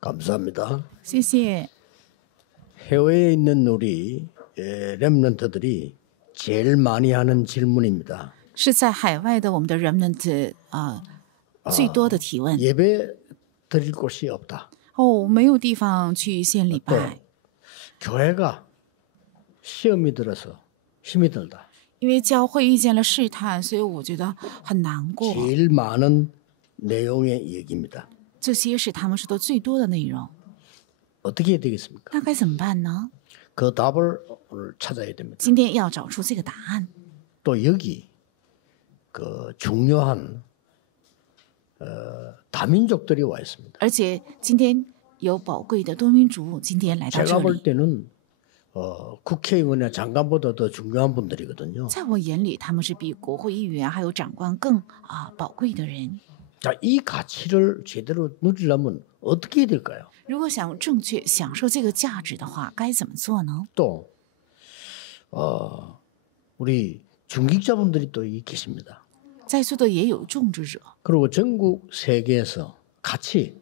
감사합니다. 谢谢。 해외에 있는 우리 렘넌트들이 제일 많이 하는 질문입니다. 是在海外的我们的 remnant 最多的提问。 예배 드릴 곳이 없다. 没有地方去献礼拜， 교회가 시험이 들어서 힘이 들다. 因为教会遇见了试探，所以我觉得很难过。 제일 많은 내용의 얘기입니다. 这些是他们说的最多的内容， 어떻게 해야 되겠습니까? 那该怎么办呢？ 그 답을 오늘 찾아야 됩니다. 今天要找出这个答案。 또 여기 그 중요한 다민족들이 와 있습니다. 而且今天有宝贵的多民族今天来到这 제가 볼 里， 때는 국회의원이나 장관보다 더 중요한 분들이거든요. 在我眼里，他们是比国会议员还有长官更宝贵的人。 자, 이 가치를 제대로 누리려면 어떻게 해야 될까요? 如果想正确享受这个价值的话，该怎么做呢？ 또 우리 중직자분들이 또 여기 계십니다. 在座的也有种植者， 그리고 전국 세계에서 같이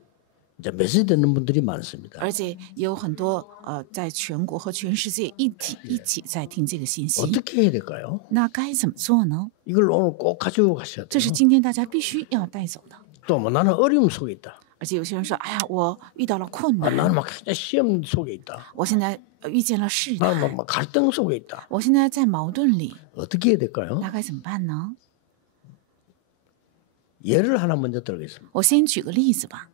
이제 메시지 듣는 분들이 많습니다. 而且也有很多在全国和全世界一起在听这个信息。 어떻게 해야 될까요? 那该怎么做呢？ 이걸 오늘 꼭 가지고 가셔야 这 돼요. 是今天大家必须要带走的。 또 뭐 나는 어려움 속에 있다. 而且有些人说：“哎呀，我遇到了困 아, 难， 나는 막 시험 속에 있다. 我现在遇见了试 나는 探， 막 갈등 속에 있다. 我现在在矛盾里， 어떻게 해야 될까요? 那该怎么办呢？” 예를 하나 먼저 들겠습니다. 我先举个例子吧。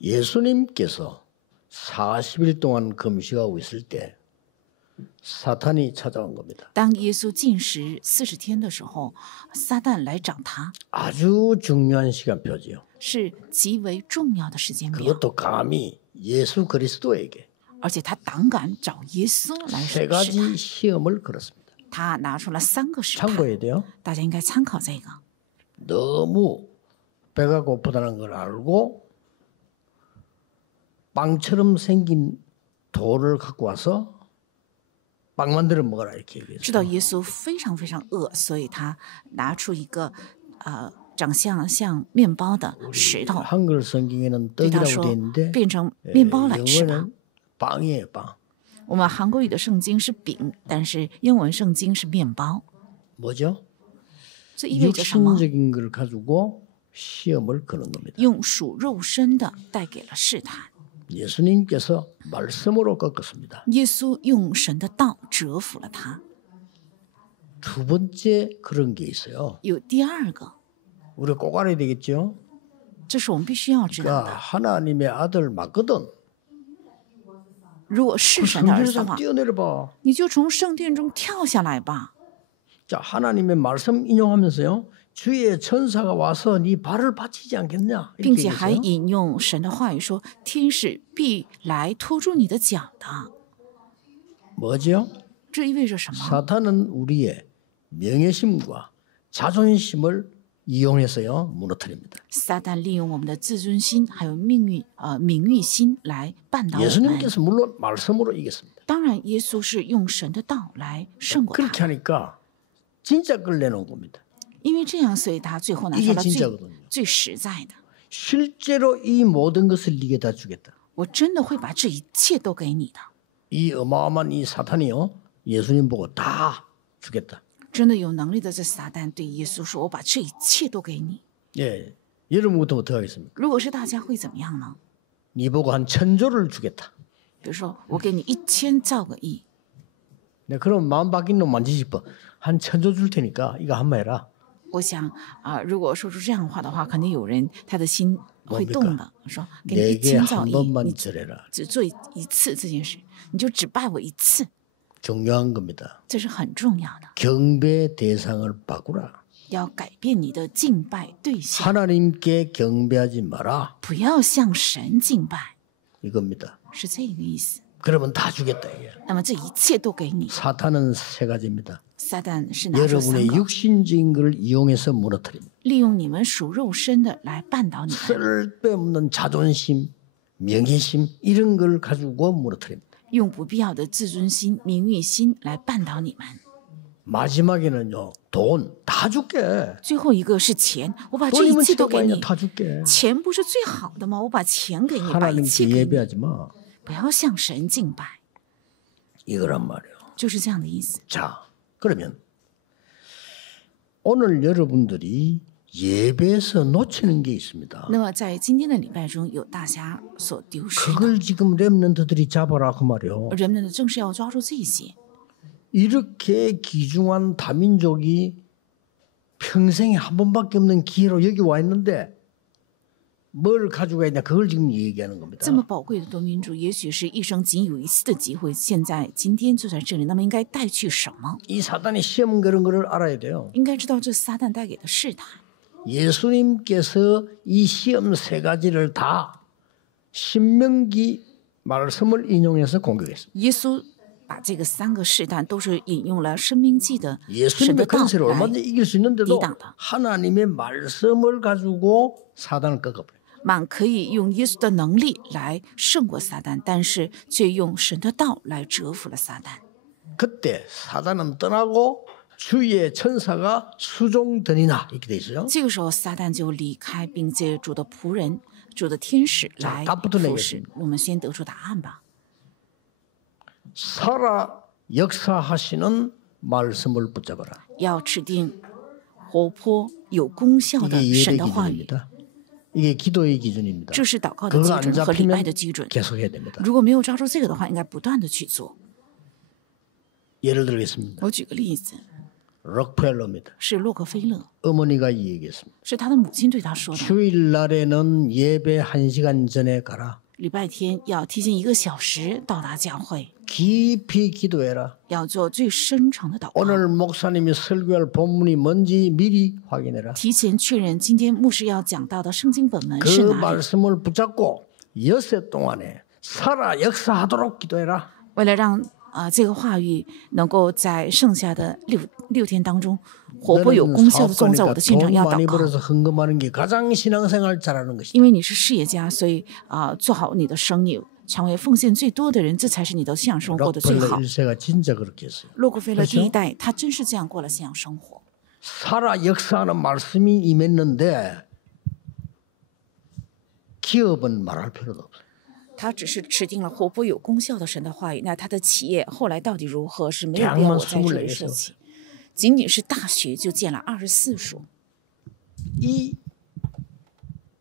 예수님께서 40일 동안 금식하고 있을 때 사탄이 찾아온 겁니다. 当耶稣禁食40天的时候，撒旦来找他， 아주 중요한 시간표지요. 是极为重要的时间表， 그것도 감히 예수 그리스도에게 而且他胆敢找耶稣来 세 试探， 가지 시험을 걸었습니다. 他拿出了3个试探， 참고해야 돼요. 大家应该参考这个。 너무 배가 고프다는 걸 알고 빵처럼 생긴 돌을 갖고 와서 빵 만들어 먹어라 이렇게 知道 얘기했어요. 耶稣非常非常饿，所以他拿出一个长相像面包的石头， 한글 성경에는 对他 떡이라고 说 돼 있는데 变成面包来吃吧。 영어는 빵이에요, 빵. 我们韩国语的圣经是饼，但是英文圣经是面包， 뭐죠? 这意味着什么？ 육신적인 걸 가지고 시험을 거는 겁니다. 用属肉身的带给了试探。 예수님께서 말씀으로 꺾었습니다. 耶稣用神的道折服了他。 두 번째 그런 게 있어요. 有第二个， 우리 꼭 알아야 되겠죠? 这是我们必须要知道 그러니까 的。 하나님의 아들 맞거든. 如果是神的儿子的 성전에서 话， 뛰어내려봐. 你就从圣殿中跳下来吧。 자, 하나님의 말씀 인용하면서요. 주의 천사가 와서 네 발을 받치지 않겠냐? 并 이렇게 且还 얘기했어요. 引用神的话语说：“天使必来拖住你的脚的。 뭐죠? ”这意味着什么？ 사탄은 우리의 명예심과 자존심을 이용해서요 무너뜨립니다. 撒旦利用我们的自尊心还有名誉心来绊倒我们。 예수님께서 물론 말씀으로 이겼습니다. 当然，耶稣是用神的道来胜过他， 그렇게 하니까 진짜 걸 내놓은 겁니다. 因为这样，所以他最后拿出 이게 了 진짜거든요. 最实在的。 실제로 이 모든 것을 네게 다 주겠다. 我真的会把这一切都给你的， 이 어마어마한 이 사탄이요 예수님 보고 다 주겠다. 真的有能力的这撒旦对耶稣说：“我把这一切都给你。 예, 여러분부터 어떻게 하겠습니까? ”如果是大家会怎么样呢？ 네 보고 한 1000조를 주겠다. 比如说，我给你1000造个亿， 네, 그럼 마음 바뀐 놈 만지지 싶어. 한 1000조 줄 테니까 이거 한번 해라. 我想如果说出这样的话的话，肯定有人他的心会动的，说给你 내게 1000造 한 亿， 번만 你 절해라. 只做一次这件事，你就只拜我一次， 중요한 겁니다. 这是很重要的。 경배 대상을 바꾸라. 要改变你的敬拜对象， 하나님께 경배하지 마라. 不要向神敬拜， 이겁니다. 是这个意思。 그러면 다 주겠다 이게. 那么这一切都给你。 사탄은 세 가지입니다. 撒旦是拿出3 여러분의 个， 육신적인 걸 이용해서 무너뜨립니다. 利用你们属肉身的来绊倒你们， 쓸데없는 자존심, 명예심 이런 걸 가지고 무너뜨립니다. 用不必要的自尊心、名誉心来绊倒你们。 마지막에는요 돈 다 줄게. 最后一个是钱，我把这一 돈이면 切都给 최고야 你。 다 줄게. 钱不是最好的吗？我把钱给你，把一切 하나님께 给你， 예배하지 마. 不要向神敬拜， 이거란 말이에요. 就是这样的意思。 자, 그러면 오늘 여러분들이 예배에서 놓치는 게 있습니다. 那么在今天的礼拜中，有大家所丢失的， 그걸 지금 렘넌트들이 잡아라 그 말이에요. 人们呢正是要抓住这些。 이렇게 귀중한 다민족이 평생에 한 번밖에 없는 기회로 여기 와 있는데 뭘 가지고 있냐 그걸 지금 얘기하는 겁니다. 这么宝贵的多民主，也许是一生仅有一次的机会，现在今天就在这里，那么应该带去什么？ 이 사단이 시험 그런 거를 알아야 돼요. 应该知道这撒旦带给的试探。 예수님께서 이 시험 세 가지를 다 신명기 말씀을 인용해서 공격했습니다. 耶稣把这个3个试探都是引用了《生命记》的神 예수님의 的道 권세를 来 얼마든지 이길 수 있는데도抵挡的。 하나님의 말씀을 가지고 사단을 꺾어버려요. 满可以用耶稣的能力来胜过撒旦，但是却用神的道来折服了撒旦。 그때 사단은 떠나고 주의 천사가 수종드니나 이렇게 돼 있어요. 这个时候，撒旦就离开，并借主的仆人、主的天使来 답부터 服 내겠습니다 侍。我们先得出答案吧。 살아 역사하시는 말씀을 붙잡아라. 要指定活泼有功效的 이게 神 예배 的话语， 기준입니다. 이게 기도의 기준입니다. 这是祷告的基 그거 안 准和礼拜 잡히면 的基准。 계속해야 됩니다. 如果没有抓住这个的话，应该不断的去做。 예를 들겠습니다. 我举个例子， 록펠러입니다. 是洛克菲勒， 어머니가 이 얘기했습니다. 是他的母亲对他说的。 휴일 날에는 예배 1시간 전에 가라. 礼拜天要提前1个小时到达教会， 깊이 기도해라. 要做最深长的祷告， 오늘 목사님이 설교할 본문이 뭔지 미리 확인해라. 提前确认今天牧师要讲到的圣经本文是 그 哪里。 말씀을 붙잡고 엿새 동안에 살아 역사하도록 기도해라. 为了让这个话语能够在剩下的六天当中活泼有功效的作用在我的现场， 돈 要 많이 祷告。 벌어서 헌금하는 게 가장 신앙생활 잘하는 것이다. 因为你是事业家，所以做好你的生意，成为奉献最多的人，这才是你的信仰生活的最 록펠러 好。 1세가 진짜 그렇게 했어요. 洛克菲勒第一代，他真是这样过了信仰生活。 살아 역사하는 말씀이 임했는데 기업은 말할 필요도 없어요. 他只是指定了活泼有功效的神的话语，那他的企业后来到底如何是没有必要我在这里涉及。仅仅是大学就建了24所。 이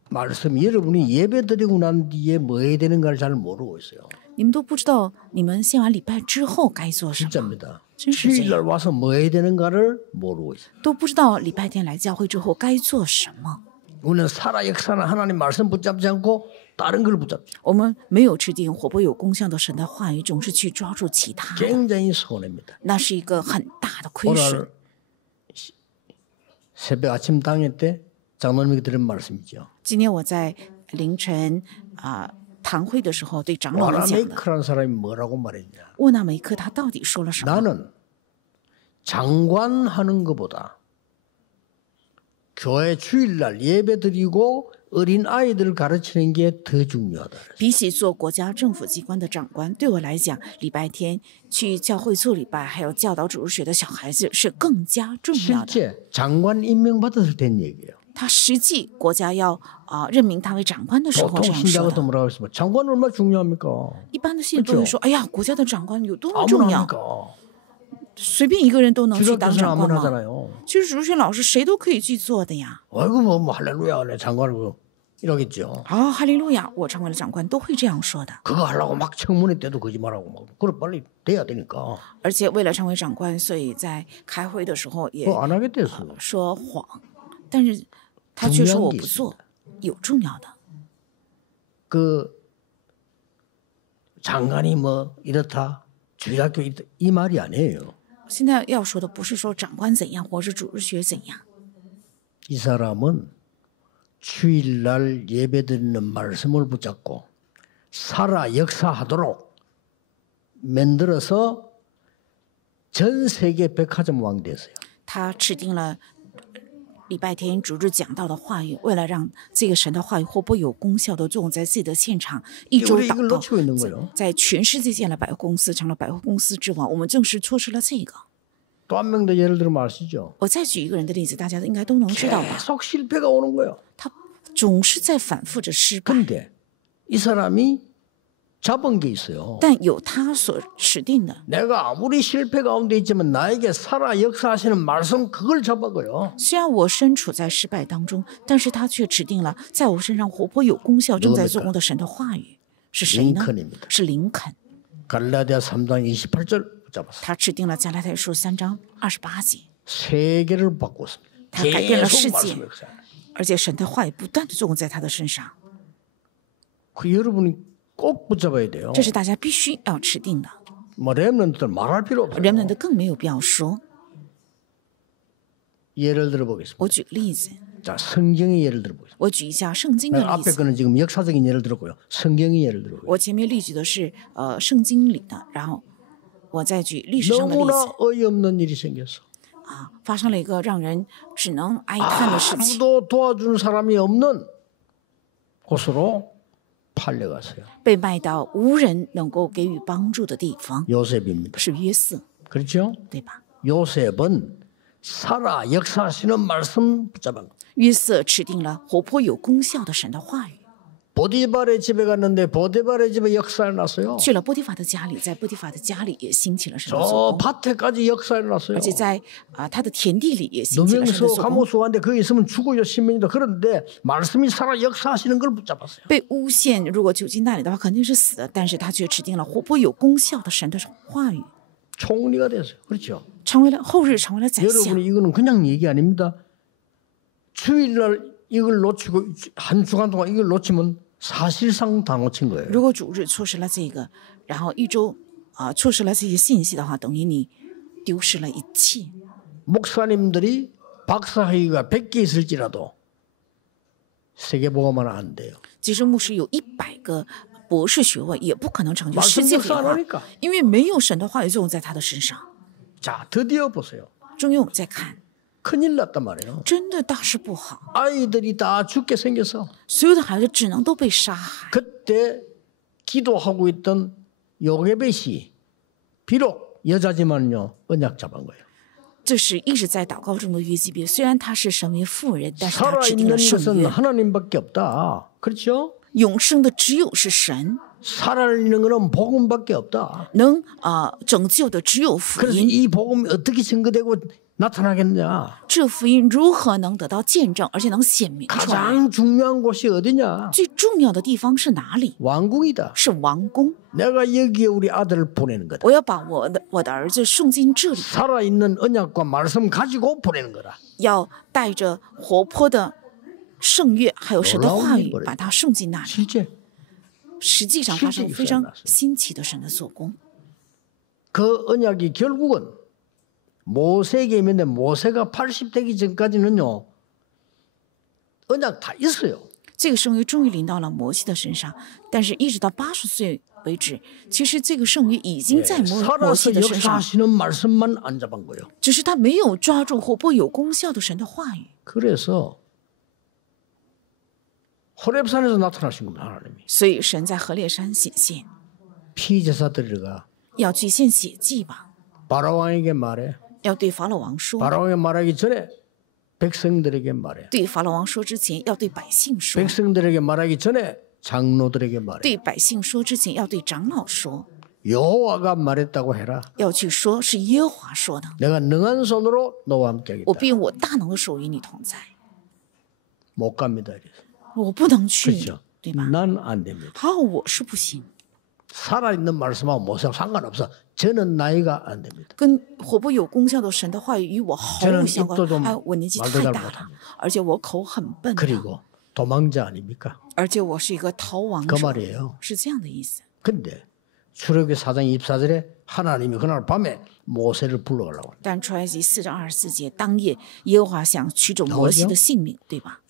말씀이 여러분이 예배 드리고 난 뒤에 뭐 해야 되는가를 잘 모르고 있어요. 你们都不知道你们献完礼拜之后该做什么， 진짜입니다. 真是这 주일날 样， 와서 뭐 해야 되는가를 모르고 있어요. 都不知道礼拜天来教会之后该做什么。 우리는 살아 역사는 하나님 말씀 붙잡지 않고 다른 걸 붙잡죠. 我们没有制定活泼有功效的神的话语，总是去抓住其他的， 굉장히 손해입니다. 那是一个很大的亏损。 오늘 새벽 아침 당회 때 장로님이 들은 말씀이죠. 今天我在凌晨堂会的时候对长老们讲的， 와라메이크라는 사람이 뭐라고 말했냐. 沃纳梅克他到底说了什么？ 나는 장관하는 것보다 교회 주일날 예배 드리고 어린 아이들 가르치는 게 더 중요하다. 比起做国家政府机关的长官，对我来讲，礼拜天去教会做礼拜，还有教导主日学的小孩子是更加重要的。 실제 장관 임명받았을 땐 얘기예요. 他实际国家要任命他为长官的时候 보통 这样说 신자가 또 的。 뭐라고 했으면 장관 얼마나 중요합니까? 一般的信徒都会说：“哎呀，国家的长官有多么重 아무나 要， 합니까? 随便一个人都能去当 주력교사는 长官 아무나 吗？” 하잖아요. 其实主日学老师谁都可以去做的呀。 아이고 뭐 할렐루야 내 장관을 이러겠죠. 哈利路亚，我成为了长官，都会这样说的。 그거 하려고 막 청문회 때도 거짓말하고 막 그래 빨리 돼야 되니까 而且为了成为长官，所以在开会的时候也 그거 안 하겠댔어. 说谎，但是他却说我不做。有重要的， 그 장관이 뭐 이렇다 주일학교 이렇다 이 말이 아니에요. 现在要说的不是说长官怎样，或是主日学怎样。 이 사람은 주일날 예배드리는 말씀을 붙잡고 살아 역사하도록 만들어서 전 세계 백화점 왕 됐어요. 他指定了礼拜天主日讲到的话语，为了让这个神的话语活泼有功效的作用在自己的现场，一周 우리 이걸 祷 놓치고 있는 告， 거예요. 在全世界建了百货公司，成了百货公司之王。我们正是错失了这个。또 한 명 더 예를 들면 아시죠? 我再举一个人的例子，大家应该都能知道吧？ 계속 실패가 오는 거예요. 他总是在反复着失败， 근데 이 사람이 잡은 게 있어요. 但有他所指定的。 내가 아무리 실패 가운데 있지만 나에게 살아 역사하시는 말씀 그걸 잡아고요. 虽然我身处在失败当中，但是他却指定了在我身上活泼有功效、正在做工的神的话语是谁呢？ 링컨입니다. 是林肯。 갈라디아 3장 28절 잡았어요. 他指定了加拉太书3章28节， 세계를 바꿨습니다. 他改变了 계속 世界， 말씀 역사. 而且神的话语不断的做工在他的身上， 그 여러분이 꼭 붙잡아야 돼요. 这是大家必须要持定的。 뭐 렘넌트들 말할 필요 없어요. 人们的更没有必要说。 예를 들어 보겠습니다. 我举个例子， 자, 성경의 예를 들어 보겠습니다. 我举一下圣经的例 앞에 子。 거는 지금 역사적인 예를 들었고요. 성경의 예를 들어보요. 我前面例举的是圣经里的，然后我再举历史上的例 너무나 子。 어이없는 일이 생겼어. 发生了一个让人只能哀叹的事情， 아무도 도와주는 사람이 없는 곳으로 팔려갔어요. 被卖到无人能够给予帮助的地方， 요셉입니다. 是约瑟， 그렇죠? 对吧？ 요셉은 살아 역사하시는 말씀 붙잡은 约瑟指定了活泼有功效的神的话语， 보디발의 집에 갔는데 보디발의 집에 역사를 났어요. 去了波提法的家里，在波提法的家里也兴起了神的 저 做工， 밭에까지 역사를 났어요. 而且在他的田地里也兴起了神的 누명수 做工。 감옥수한데 거기 있으면 죽어요 신명이도 그런데 말씀이 살아 역사하시는 걸 붙잡았어요. 被诬陷，如果囚禁那里的话，肯定是死的。但是他却指定了活泼有功效的神的话语， 총리가 됐어요. 그렇죠? 成为了后日成为了宰相。 여러분이 이거는 그냥 얘기 아닙니다. 주일날 이걸 놓치고 한 주간 동안 이걸 놓치면 사실상 다 놓친 거예요. 如果主日错失了这个，然后一周错失了这些信息的话，等于你丢失了一切。 목사님들이 박사학위가 100개 있을지라도 세계보고만 안 돼요. 即使牧师有100个博士学位，也不可能成就世 말씀 界 역사 的 안 话， 하니까. 因为没有神的话语作用在他的身上。 자, 드디어 보세요. 终于我们再看， 큰일 났단 말이에요. 真的大事不好， 아이들이 다 죽게 생겼어. 所有的孩子只能都被杀害。 그때 기도하고 있던 요게벳 씨 비록 여자지만요 언약 잡은 거예요. 这是一直在祷告中的约基别，虽然他是身为妇人，但是他指定 살아있는 了圣 것은 约。 하나님밖에 없다. 그렇죠? 永生的只有是神， 살아있는 것은 복음밖에 없다. 能拯救的只有福 그래서 音。 이 복음이 어떻게 증거되고 나타나겠냐? 这福音如何能得到见证，而且能显明出来？ 가장 중요한 곳이 어디냐? 最重要的地方是哪里？ 왕궁이다. 是王宫。 내가 여기에 우리 아들을 보내는 거다. 我要把我的儿子送进这里， 살아있는 언약과 말씀 가지고 보내는 거다. 要带着活泼的圣乐还有神的话语，把他送进那里。 실제 实际上发生非常新奇的神的做工。 그 언약이 결국은 모세에게 있는데 모세가 80 되기 전까지는요 언약 다 있어요. 这个圣约终于临到了摩西的身上，但是一直到80岁为止，其实这个圣约已经在摩 살아서 西的身上， 역사하시는 말씀만 안 잡은 거예요. 只是他没有抓住活泼有功效的神的话语。 그래서 호렙산에서 나타나신 겁니다. 하나님이. 所以神在何烈山显现， 피제사 드리러가 要去献血祭吧， 바로왕에게 말해. 要对法老王说， 바로왕에 말하기 전에 백성들에게 말해. 对法老王说之前要对百姓说， 백성들에게 말하기 전에 장로들에게 말해. 对百姓说之前要对长老说， 여호와가 말했다고 해라. 要去说是耶和华说的， 내가 능한 손으로 너와 함께하겠다. 我必用我大能的手与你同在， 못 갑니다. 이래서. 我不能去 그렇죠. ，对吧？ 난 안 됩니다. 好，我是不行， 살아있는 말씀하고 모세하고 상관없어. 저는 나이가 안 됩니다. 跟活泼有功效的神的话语与我毫无相关 저는입도좀 。我年纪 말도 太 잘 大 못합니다 了，而且我口很笨， 그리고 도망자 아닙니까? 而且我是一个逃亡 그 者， 말이에요. 是这样的意思。 근데 출애굽기 4장 24절에 하나님이 그날 밤에 모세를 불러가려고 합니다. 但出埃及4章24节，当夜耶和华想取走摩西的性命，对吧？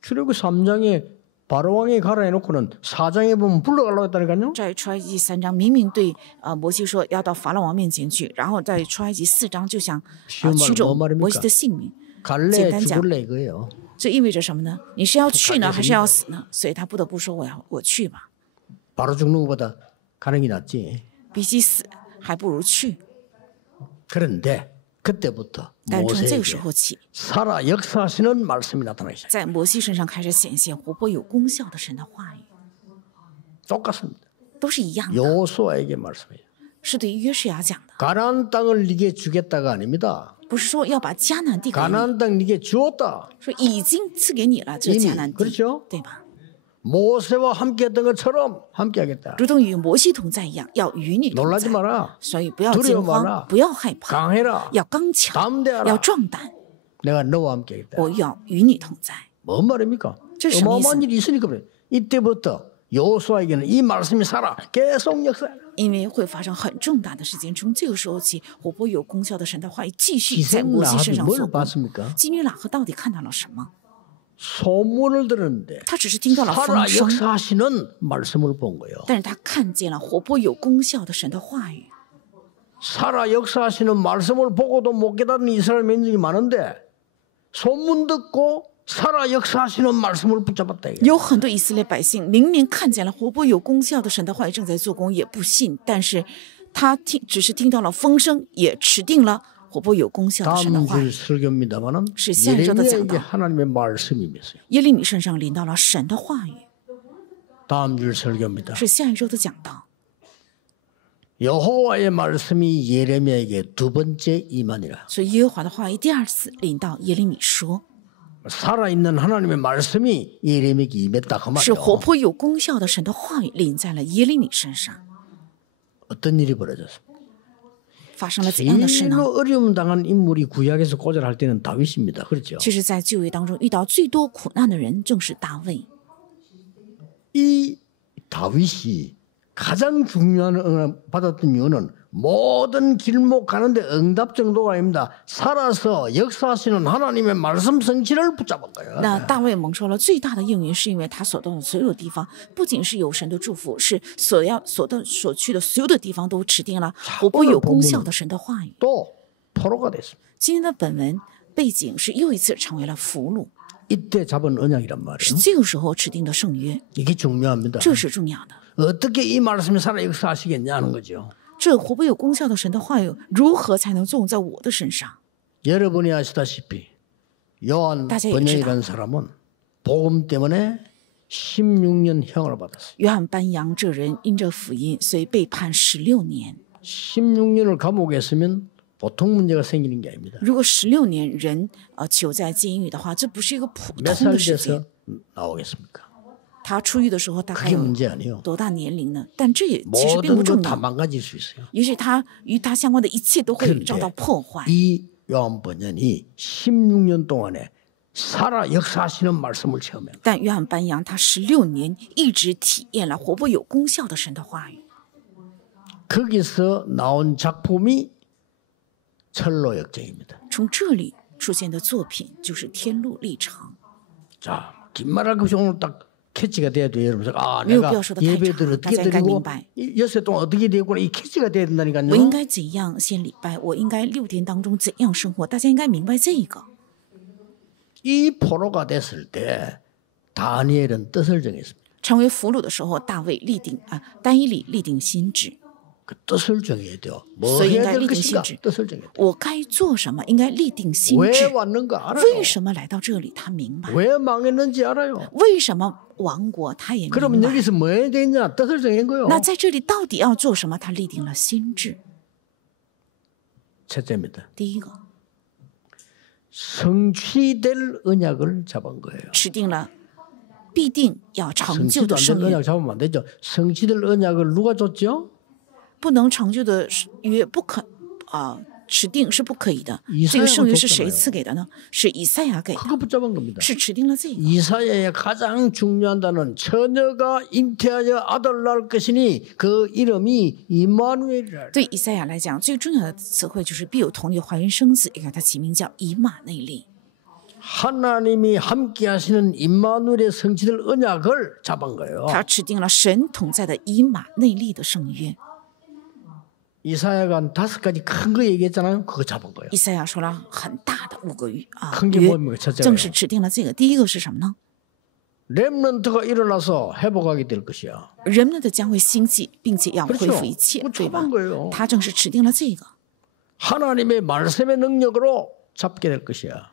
출애굽기 3장에 바로왕에 가라 해놓고는 4장에 보면 불러가려고 했다니까요. 在出埃及3章明明对摩西说要到法老王面前去，然后在出埃及4章就想取走摩西的性命。 갈래 죽을래 이거예요. 这意味着什么呢？你是要去呢，还是要死呢？所以他不得不说我去吧， 바로 죽는 것보다 가는 게 낫지. 比起死还不如去。 그런데 그때부터 但从这个 모세에게 时候起， 살아 역사하시는 말씀이 나타나기 시작. 在摩西身上开始显现活泼有功效的神的话语， 똑같습니다. 都是一样的， 여호수아에게 말씀해요. 是对于约书亚讲的， 가나안 땅을 네게 주겠다가 아닙니다. 不是说要把迦南地给你， 가나안 땅 네게 주었다. 说已经赐给你了这迦南地， 그렇죠? 对吧？ 모세와 함께했던 것처럼 함께하겠다. 如同与摩西同在一样，要与你同 놀라지 在。 마라. 所以不要惊 두려워 慌 마라 ，不要害怕， 강해라. 要刚强， 담대하라. 要壮胆。 내가 너와 함께하겠다. 我要与你同在。 뭔 말입니까? 저什么意思？ 어마어마한 일이 있으니까 그래. 이때부터 여호수아에게는 이 말씀이 살아 계속 역사해. 因为会发生很重大的事情，从这个时候起，活泼有功效的神的话语继续在摩西身上做 뭘 工。 봤습니까? 基女喇合到底看到了什么？ 소문을 들었는데 他只是听到了 살아 风声， 역사하시는 말씀을 본 거예요. 但是他看见了活泼有功效的神的话语。 살아 역사하시는 말씀을 보고도 못 깨닫는 이스라엘 민족이 많은데 소문 듣고 살아 역사하시는 말씀을 붙잡았다. 이게. 有很多以色列百姓明明看见了活泼有功效的神的话语正在做工，也不信，但是他只是听到了风声，也持定了活泼有功效的神的 다음 话语。 주 설교입니다만은 是下一周的讲 예레미야에게 道， 하나님의 말씀이 있어요. 耶利米身上临到了神的话语， 다음 주 설교입니다. 是下一周的讲道。 여호와의 말씀이 예레미야에게 두 번째 임하니라. 所以耶和华的话语第二次临到耶利米说， 살아있는 하나님의 말씀이 예레미야에게 임했다 그 是活 말이에요. 泼有功效的神的话语临在了耶利米身上。 어떤 일이 벌어졌습니까? 发生了怎样的事呢？ 제일로 어려움 당한 인물이 구약에서 고절할 때는 다윗입니다. 그렇죠? 其实，在旧约当中遇到最多苦难的人正是大卫。 이 다윗이 가장 중요한 응답 받았던 이유는 모든 길목 가는데 응답 정도가 아닙니다. 살아서 역사하시는 하나님의 말씀 성취를 붙잡은 거예요. 那大卫蒙受了最大的应允，是因为他所到的所有地方，不仅是有神的祝福，是所去的所有的地方都指定了活泼有功效的神的话语。 또 포로가 됐습니다. 今天的本文背景是又一次成为了俘虏， 이때 잡은 언약이란 是 말이에요. 这个时候指定的圣约， 이게 중요합니다. 这是重要的。 어떻게 이 말씀이 살아 역사하시겠냐는 거죠. 这活泼有功效的神的话语，如何才能作用在我的身上？ 여러분이 아시다시피 요한 다시 번역이라는 사람은 복음 때문에 16년 형을 받았어요. 约翰班扬这人因着福音，所以被判16年。 16년을 감옥에 있으면 보통 문제가 생기는 게 아닙니다. 如果16年人囚在监狱的话，这不是一个普 몇 通 살 的事情。 돼서 나오겠습니까? 他出狱的时候大概 그게 有 문제 아니에요. 多大年龄呢？但这也其实并不 모든 重 것 다 要。 망가질 수 있어요. 也许他与他相关的一切都会 그런데 遭到破坏。 이 요한 번연이 16년 동안에 살아 역사하시는 말씀을 체험해요. 但约翰班扬他16年一直体验了活泼有功效的神的话语。 거기서 나온 작품이 철로 역정입니다. 从这里出现的作品就是《天路历程》。 자, 긴 말할 것이 오늘 딱 캐치가 돼야 돼요, 여러분. 아, 没有 내가 必要说的太 예배를 长，大 어떻게 家应该 드리고 明白。 엿새 동안 어떻게 되었구나 이 캐치가 돼야 我应 된다니까요. 该怎样先礼拜？我应该6天当中怎样生活？大家应该明白这个。 이 포로가 됐을 때 다니엘은 뜻을 정했습니다. 成为俘虏的时候，单以理立定心志。 그 뜻을 정해야 돼요. 뭐 所以应 해야 该 될 立定 것인가 心志。 뜻을 정해야 돼요. 我该做什么？应该立定心 왜 志。 왔는가 알아요. 为什么来到这里？他明白。 왜 망했는지 알아요. 为什么亡国？他也明 그러면 白。 여기서 뭐 해야 되냐 뜻을 정한 거예요. 那在这里到底要做什么？他立定了心志。 첫째입니다. 第一个， 성취될 언약을 잡은 거예요. 指定了必定要成就 성취도 的 안 圣 될 约 언약 ， 잡으면 안 되죠. 성취될 언약을 누가 줬죠? 不能成就的约不可指定是不可以的。 이사야가 这个圣约是谁 줬잖아요 赐给的呢？是以赛亚给的， 그거 붙잡은 겁니다. 是指定了这个。 이사야의 가장 중요한 단어는 처녀가 잉태하여 아들 낳을 것이니 그 이름이 임마누엘이라. 对以赛亚来讲，最重要的词汇就是必有童女怀孕生子，也给他起名叫以马内利。 하나님이 함께 하시는 임마누엘의 성취될 언약을 잡은 거예요. 他指定了神同在的以马内利的圣约。 이사야가 한 5가지 큰 거 얘기했잖아요. 그거 잡은 거예요. 以赛亚说了很大的5个큰게 约 뭡니까 첫째가 正是指定了这个。第一个是什么呢？ 렘넌트가 일어나서 회복하게 될 것이야. 人们的将会兴起，并且要恢复一切， 그거 对吧 잡은 ？ 거예요. 他正是指定了这个。 하나님의 말씀의 능력으로 잡게 될 것이야.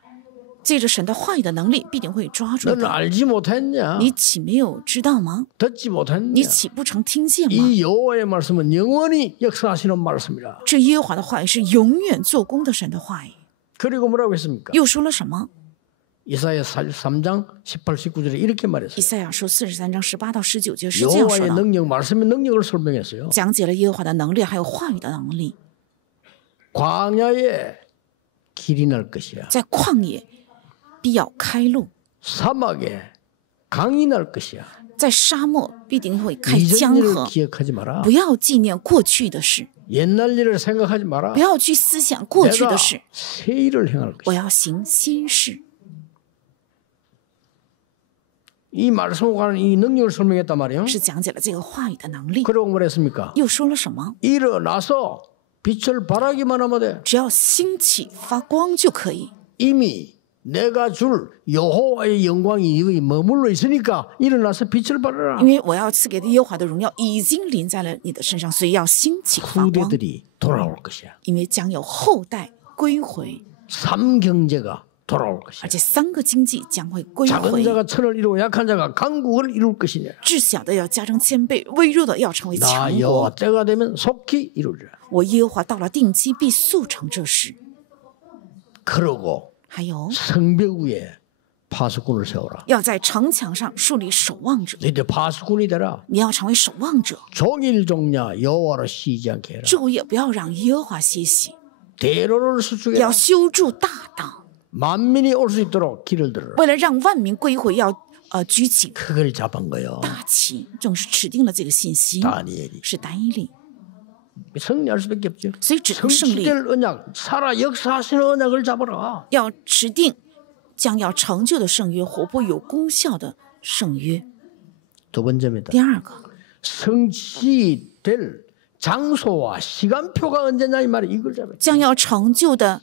借着神的话语的能力，必定会抓住 너는 的。 알지 못했냐? 你岂没有知道吗？ 듣지 你 못했냐? 岂不曾听见吗？ 이 여호와의 말씀은 영원히 역사하시는 말씀이라. 这耶和华的话语是永远做工的神的话语。 그리고 뭐라고 했습니까? 又说了什么？ 이사야 43장 18, 19절에 이렇게 以 말했어요. 赛亚书43章18到19节是这样说 여호와의 的， 능력, 말씀의 능력을 설명했어요. 讲解了耶和华的能力，还有话语的能力。 광야에 길이 날 것이야. 在旷野必要开路， 사막에 강이 날 것이야. 在沙漠必定会开 이전 江 일을 河。 기억하지 마라. 不要纪念过去的事， 옛날 일을 생각하지 마라. 不要去思想过去 내가 的事， 새 일을 행할 我 것이야. 要行新事。 이 말씀과 관한 이 능력을 설명했단 말이에요. 是讲解了这个话语的能力。 그리고 뭐랬습니까? 又说了什么？ 일어나서 빛을 발하기만 하면 돼. 只要兴起发光就可以。 이미 내가 줄 여호와의 영광이 너희 머물러 있으니까 일어나서 빛을 발하라. 因为我要赐给的耶和华的荣耀已经临在了你的身上，所以要兴起发光。 후대들이 돌아올 것이야. 因为将有后代归回， 삼경제가 돌아올 而 것이야. 且3个经济将会归 작은 回。 자가 천을 이루고 약한 자가 강국을 이룰 것이냐. 至小的要加成千倍，微弱的要成为 나 强 여호와 国。 때가 되면 속히 이루리라. 我耶和华到了定期必速成这事。 그러고 还有， 성벽 위에 파수꾼을 세워라. 要在城墙上树立守望者， 너희들 파수꾼이 되라. 你要成为守望者， 종일 종냐 여호와로 쉬지 않게 해라. 昼夜不要让耶和华歇息， 대로를 수축해라. 要修筑大道， 만민이 올 수 있도록 길을 들어라. 为了让万民归回，要举起 그걸 잡은 거요. 大旗，正是指定了这个信息， 다니엘이 是单一力， 승리할 수밖에 없죠. 所以只能胜利。 성취될 언약, 살아 역사하시는 언약을 잡아라. 要持定将要成就的圣约，活泼有功效的圣约。 두 번째입니다. 第二个， 성취될 장소와 시간표가 언제냐 이 말이 이걸 잡아요. 将要成就的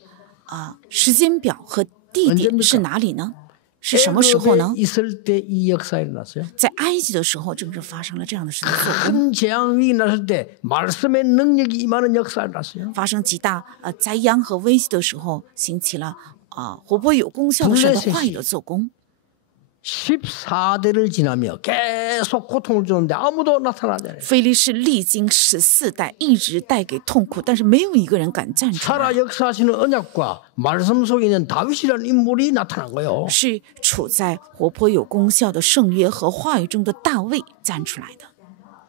时间表和地点 언제입니까? 是哪里呢？是什么时候呢？ 애굽에 있을 때 이 역사 일어났어요. 在埃及的时候，正是发生了这样的事情做工， 큰 재앙 위기 났을 때 말씀의 능력이 임하는 역사 일어났어요. 发生极大灾殃和危机的时候，兴起了活泼有功效的神的话语的做工。 14대를 지나며 계속 고통을 주는데 아무도 나타나지 않아요. 非利士历经14代，一直带给痛苦，但是没有一个人敢站出来。 살아 역사하시는 언약과 말씀 속에 있는 다윗이라는 인물이 나타난 거예요. 是处在活泼有功效的圣约和话语中的大卫站出来的，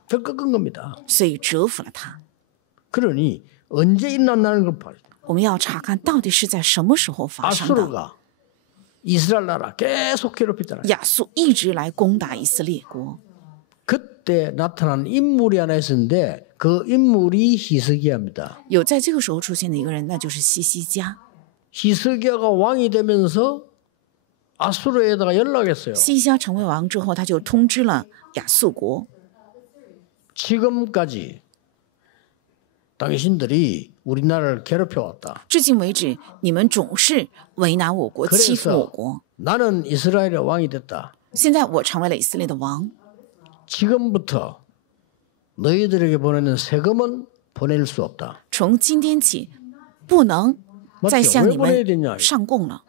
저 꺾은 겁니다. 所以折服了他。 그러니 언제 일어났다는 걸 봐요. 我们要查看到底是在什么时候发生的。 아수르가 이스라엘 나라 계속 괴롭혔잖아요. 亚述一直来攻打以色列国， 그때 나타난 인물이 하나 있었는데 그 인물이 히스기야입니다. 有在这个时候出现的一个人，那就是西西家。 히스기야가 왕이 되면서 아수르에다가 연락했어요. 西西家成为王之后，他就通知了亚述国， 지금까지 당신들이 우리나라를 괴롭혀왔다. 至今为止，你们总是为难我国，欺负我 그래서 国。 나는 이스라엘의 왕이 됐다. 现在我成为了以色列的王， 지금부터 너희들에게 보내는 세금은 보낼 수 없다. 从今天起，不能再向你们上贡了。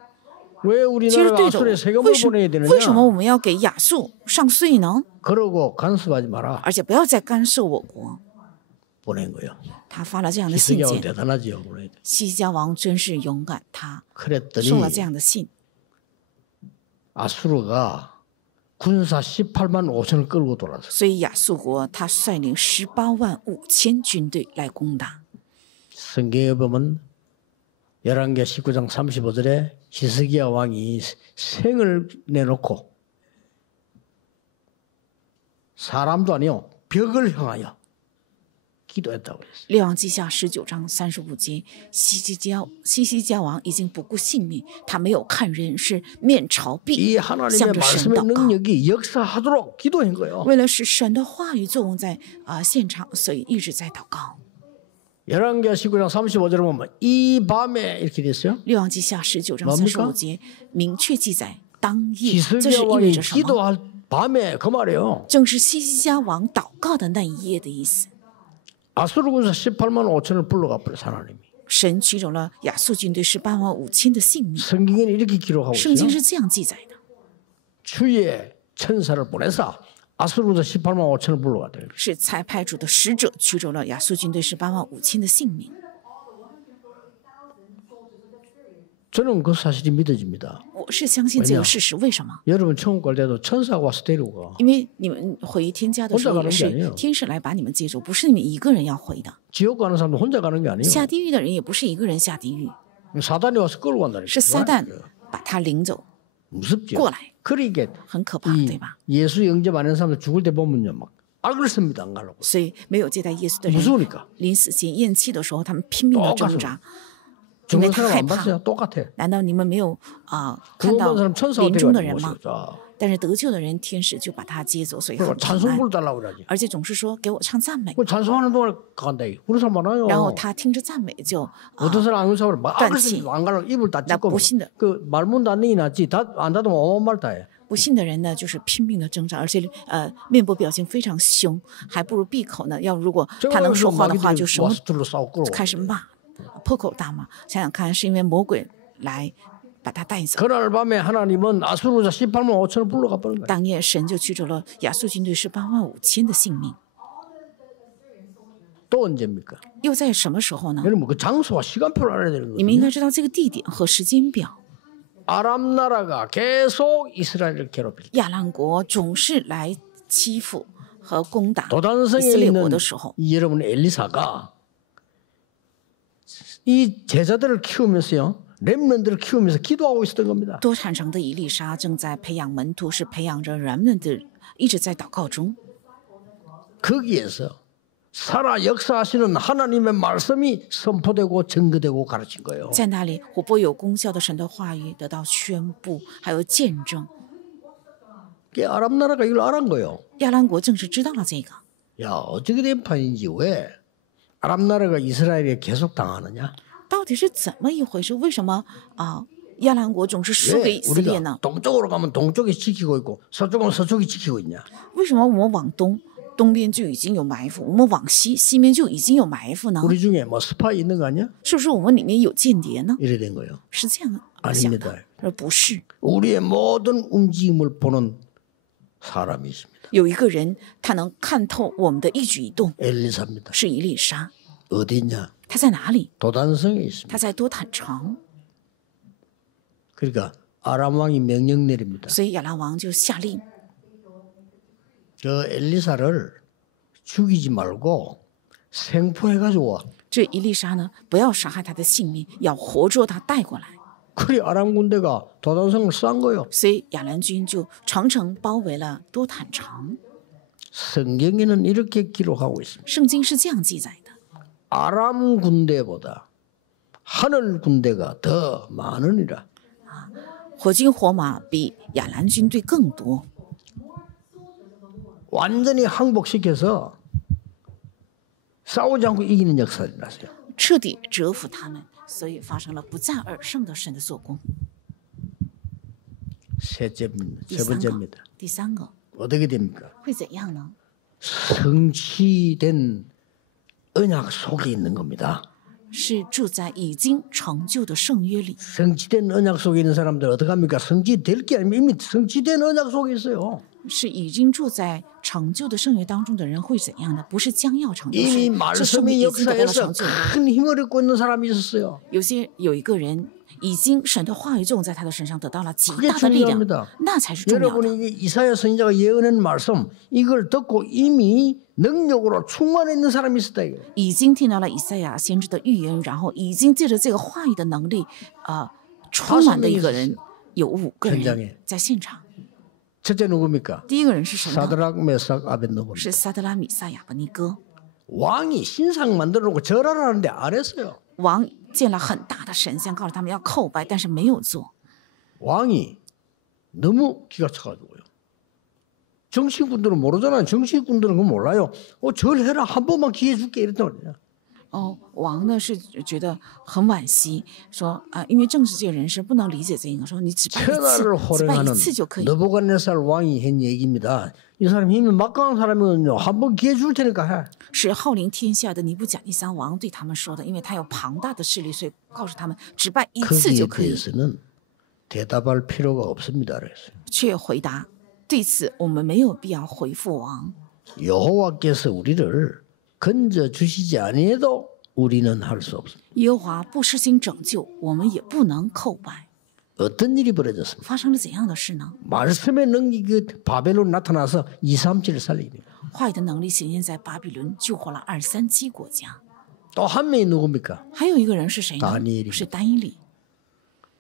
왜 其实 우리나라가 对的， 아수르에 세금을 为什 보내야 为什么 되느냐? 我们要给亚述上税呢？ 그러고 간섭하지 마라. 而且不要再干涉我国。 보낸 거예요. 他发了这样的信 히스기야가 件， 대단하지요. 보내야 돼. 西西家王真是勇敢，他 그랬더니 送了这样的信， 아수르가 군사 18만 5천을 끌고 돌아서 所以亚述国他率领18万5千军队来攻打。 성경에 보면 11개 19장 35절에 히스기야 왕이 생을 내놓고 사람도 아니요 벽을 향하여 기도했다고 했어요. 列王记下19章35节，西西家王已经不顾性命，他没有看人，是面朝 이 壁， 하나님의 向着神 말씀의 祷告。 능력이 역사하도록 기도한 거예요. 为了使神的话语作用在现场，所以一直在祷告。 11개 19장 35절에 보면 이 밤에 이렇게 됐어요. 列王记下19章 뭡니까 35节明确记载当夜，这 히스기야 是意味 왕이 着什么？ 기도할 밤에 그 말이에요. 正是西西家王祷告的那一夜的意思。 아수르 군사 18만 5천을 불러가 버렸어 하나님이. 神取走了亚述军队185000的性命。 성경에는 이렇게 기록하고 圣经 있어요. 是这样记载的： 주의 천사를 보내서 아수르도 185,000을 불러왔대요. 是才派主的使者取走了亚述军队185000的性命。 저는 그 사실이 믿어집니다. 我是相信这个事实，为什么？ 여러분 천국 갈 때도 천사가 와서 데리고 가. 因为你们回天家的时候 혼자 也 가는게 是 아니에요 天使来把你们接走，不是你们一个人要回的。 지옥 가는 사람도 혼자 가는 게 아니에요. 下地狱的人也不是一个人下地狱， 사단이 와서 끌고 간다니까. 是撒旦把他领走， 무섭죠. 过来 그러니까 很可怕，对吧？ 예수 영접 안 하는 사람들 죽을 때 보면요 막 악을 씁니다. 안 가려고. 所以没有接待耶稣的人 무서우니까. 临死前咽气的时候，他们拼命的挣扎，因 죽는 为他 사람 害 안 怕。 봤어요. 똑같아. 难道你们没有看到 구원받은 사람 천사가 临终的人 데려가는 吗？ 것이죠. 但是得救的人，天使就把他接走，所以 그리고 很平安 찬송부를 달라고 그러지. 而且总是说给我唱赞美， 그 찬송하는 동안에 간다. 그런 사람 많아요. 然后他听着赞美就 어떤 사람 안 사람을 막 악을 딴치. 쓰면 안 가려고 입을 다 나 찢고 보신다. 그 말문 닫는 게 낫지. 안 닫으면 어마어마한 말 다 해. 不信的人呢，就是拼命的挣扎，而且面部表情非常凶，还不如闭口呢。要如果他能说话的话，就什么 와스툴로 싸우고 开始骂，破口大骂。想想看，是因为魔鬼来把他带走。 그날 밤에 하나님은 아수르자 185,000을 불러가 버린 거예요. 当夜，神就取走了亚述军队185000的性命。 또 언제입니까? 又在什么时候呢？ 여러분 그 장소와 시간표를 알아야 되는 你们应 거예요. 该知道这个地点和时间表。 아람 나라가 계속 이스라엘을 괴롭힐 때 亚兰国总是来欺负和攻打以 도단성에 色列国 있는 的时候， 이 여러분 엘리사가 이 제자들을 키우면서요. 렘넌트를 키우면서 기도하고 있었던 겁니다. 多产城的以利沙正在培养门徒，是培养着人们的，一直在祷告中。 거기에서 살아 역사하시는 하나님의 말씀이 선포되고 증거되고 가르친 거예요. 在那里，活泼有功效的神的话语得到宣布，还有见证。 그 아람 나라가 이걸 알은 거예요. 亚兰国正是知道了这个， 야 어떻게 된 판인지 왜 아람 나라가 이스라엘에 계속 당하느냐? 到底是怎么一回事？为什么亚兰国总是输给 왜 以色列 우리가 呢？ 동쪽으로 가면 동쪽이 지키고 있고 서쪽 가면 서쪽이 지키고 있냐? 为什么我们往东，东边就已经有埋伏；我们往西，西面就已经有埋伏呢？ 우리 중에 뭐 스파이 있는 거 아니야? 是不是我们里面有间谍呢？ 이래 된 거예요. 是这样想的， 아닙니다. 而不是。 우리의 모든 움직임을 보는 사람이 있습니다. 有一个人，他能看透我们的一举一动， 엘리사입니다. 是以利沙。 어디 있냐? 他在哪里？ 도단성에 있습니다. 他在多坦城。 그러니까 아람 왕이 명령 내립니다. 所以亚兰王就下令， 저 엘리사를 죽이지 말고 생포해가지고 와. 这以利沙呢，不要杀害他的性命，要活捉他带过来。 그래 아람 군대가 도단성을 싼 거예요. 所以亚兰军就长城包围了多坦城。 성경에는 이렇게 기록하고 있습니다. 圣经是这样记载的： 아람 군대보다 하늘 군대가 더 많으니라. 火军火马比亚兰军队更多， 완전히 항복시켜서 싸우지 않고 이기는 역사를 났어요. 彻底折服他们，所以发生了不战而胜的神的做工。 세第三个 번째입니다. ，第三个 어떻게 됩니까? 会怎样呢？ 성취된 언약 속에 있는 겁니다. 是住在已经成就的圣约里。 성취된 언약 속에 있는 사람들 어떻게 합니까? 성취될 게 아니면 이미 성취된 언약 속에 있어요. 是已经住在成就的圣约当中的人会怎样呢？不是将要成就， 이미 是说明 말씀의 已经得到了 역사에서 成就。 큰 힘을 얻고 있는 사람이 있었어요. 有一个人已经神的话语种在他的身上，得到了极 그게 大的力量 중요합니다. ，那才是重要的。 여러분이 이사야 선지자가 예언한 말씀 이걸 듣고 이미 능력으로 충만해 있는 사람이 있었다 이거예요. 已经听到了以赛亚先知的预言，然后已经借着这个话语的能力，充满的一个人，有5个 현장에 人在现场。 첫째 누굽니까? 第一个人是谁呢？ 사드락 메삭 아벤노고. 是撒德拉米撒亚伯尼哥。 왕이 신상 만들어 놓고 절하라는데 안 했어요. 王建了很大的神像，告诉他们要叩拜，但是没有做。 왕이 너무 기가 차가지고요. 정치군들은 모르잖아요. 정치군들은 그거 몰라요. 절해라 한 번만 기회 줄게 이랬단 말이에요. 王呢是觉得很惋惜，说因为政治界人士不能理解这个，说你只拜一次， 천하를 只拜一 호령하는 次就可以。 느부갓네살 왕이 한 얘기입니다. 이 사람 힘이 막강한 사람이거든요. 한번 기회 줄 테니까 해. 是号令天下的尼布甲尼撒王对他们说的，因为他有庞大的势力，所以告诉他们只拜一次 거기에 就可以。 대해서는 대답할 필요가 없습니다. 그랬어요. 却回答对此我们没有必要回复王。 여호와께서 우리를 건져 주시지 아니해도 우리는 할 수 없습니다. 耶和华不施行拯救，我们也不能叩拜。 어떤 일이 벌어졌습니까? 发生了怎样的事呢？ 말씀의 능력이 바벨론 나타나서 237을 살리니. 话语的能力显现在巴比伦，救活了237国家。 또 한 명이 누굽니까? 还有一个人是谁呢？ 다니엘입니다. 是但以理。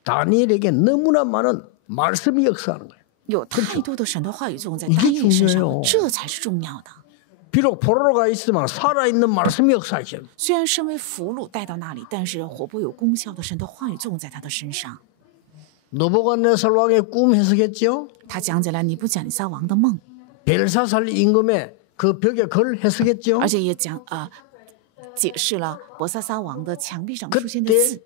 다니엘에게 너무나 많은 말씀이 역사하는 거예요. 有太多的神的话语作用在 이게 但以理身 중요해요 上，这才是重要的。 비록 포로로가 있지만 살아있는 말씀이 역사하셔요. 虽然身为俘虏带到那里，但是活泼有功效的神的话语作用在他的身上。 느부갓네살 왕의 꿈 해석했죠. 他讲解了尼布甲尼撒王的梦， 벨사살 임금의 그 벽에 글 해석했죠. 而且也解释了伯萨撒王的墙壁上出现的 그때 字。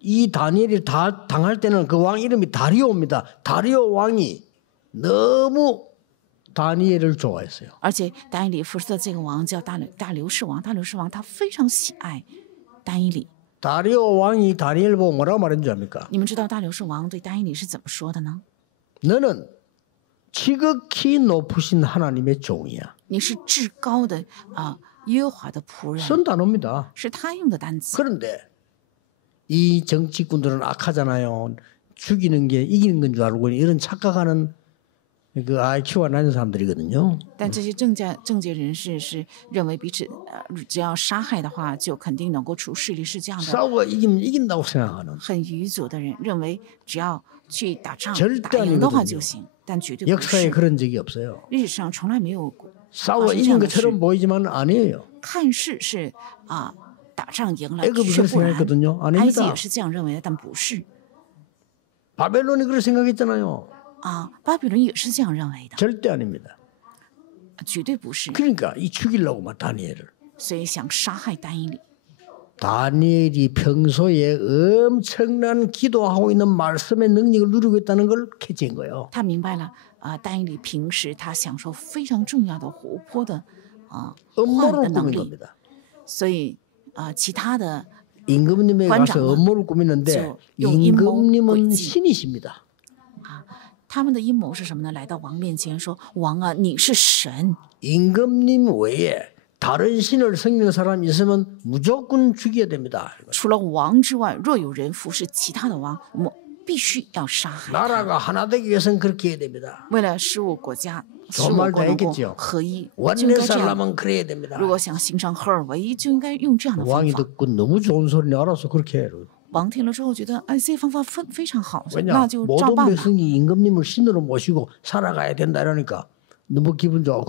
이 다니엘이 다 당할 때는 그 왕 이름이 다리오입니다. 다리오 왕이 너무 다니엘을 좋아했어요. 而且但以理服侍的这个王叫大流士王，大流士王他非常喜爱但以理。 다리오 왕이 다니엘 보고 뭐라고 말했는 줄 압니까? 你们知道大流士王对但以理是怎么说的呢？ 너는 지극히 높으신 하나님의 종이야. 你是至高的耶和华的仆人， 쓴 단어입니다. 是他用的单词。 그런데 이 정치꾼들은 악하잖아요. 죽이는 게 이기는 건 줄 알고 이런 착각하는 그 IQ가 낮은 사람들이거든요. 但这些政界人士是认为彼此只要杀害的话，就肯定能够除势力，是这样的。 싸우고 이기면 이긴다고 생각하는 很愚拙的人认为只要去打仗 절대 打赢的话 아니거든요 就行，但绝对不 역사에 是。 그런 적이 없어요. 历史上从来没有过 싸워 发生这 이긴 样的事。 것처럼 보이지만 아니에요. 看似是打仗赢了， 애굽이 却 그렇게 不然。 생각했거든요. 埃及 아닙니다. 也是这样认为的，但不是。 바벨론이 그렇게 생각했잖아요. 巴比伦也是这样认为的， 절대 아닙니다. 绝对不是。 그러니까 이 죽이려고 막 다니엘을. 所以想杀害但以理。 다니엘이 평소에 엄청난 기도하고 있는 말씀의 능력을 누리고 있다는 걸 캐치한 거예요. 他明白了但以理平时他享受非常重要的活泼的话语 음모를 的能 꾸민 力， 겁니다. 所以其他的 임금님에 가서 관장은 음모를 꾸미는데 저 용阴谋 임금님은 诡计 신이십니다. 他们的阴謀是什么呢？来到王面前说：“王啊，你是神， 임금님 외에 다른 신을 섬기는 사람이 있으면 무조건 죽여야 됩니다. 除了王之外，若有人服侍其他的王，我们必须要杀害他。 나라가 하나 되기 위해서는 그렇게 해야 됩니다. 为了使我国家、使 좋은 我 말도 国能够 했겠죠. 合一，就 원내 应该这样。 살라면 그래야 됩니다. 如果想形成合而为一，就应该用这样的方 왕이 法。 듣고 너무 좋은 소리니 알아서 그렇게 해요. 王听了之后觉得，这方法非常好， 왜냐 那就照 모든 办吧。 백성이 임금님을 신으로 모시고 살아가야 된다 이러니까 너무 기분 좋아. 因